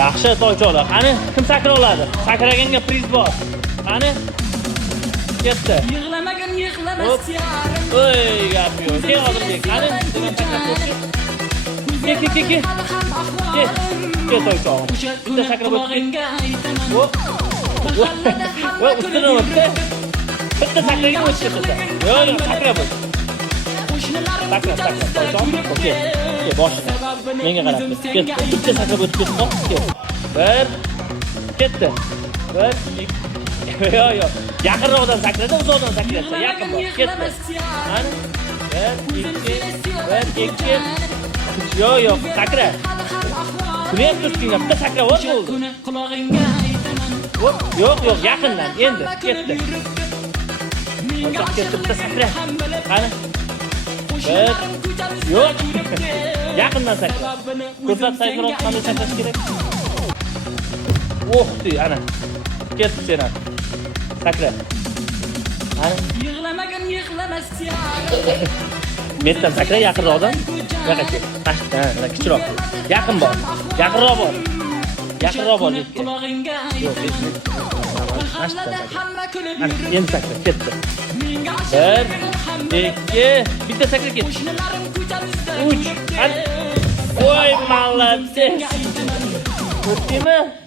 Yaxshi toychoqlar. Qani kim sakra oladi? Sakraganga priz bor. Qani? Ketdi. Yig'lamagan yig'lamas yarim. Oy, gap yo'q. Kel Odilbek, qani? Degan sakrab qo'ychi. Ke. Ke toychoq. Bitta sakrab o'tdi. Hop. Va ustini o'tdi. Bitta sakragan o'tdi bitta. Yo'q, sakrab o'tdi. Sakrab. Toychoq. Okey. Boshida. Menga qarab. Ketdi. Bitta sakrab o'tdi. Bir. Ketdi. Bir, ikki. Yo'q. Yaqinroqdan sakradi, uzoqdan sakrayapsan. Yaqin bor. Ketdi. Mana. Bir, ikki. Yo'q, sakra. Buni ham turtinglar. Bitta sakrab oldi. Hop, yo'q, yaqindan. Endi ketdi. Ketdi, bitta sakra. Qani? Bir. Yo'q. Yaqindan sakra. Ko'rsat sayfiroq qanday sakrash kerak? O'xdi, ana. Ketdi seni. Sakra. Ana. Yig'lamagan yig'lamas yarim. Metdan sakra yaqinroqdan. Yo'q, mana kichikroq. Yaqin bor. Yaqinroq bor. Yo'q, endi sakra ketdi. Bir, ikki, bitta sakra ketdi. 3. Hadi. Voy, молодец. Ko'rdingmi?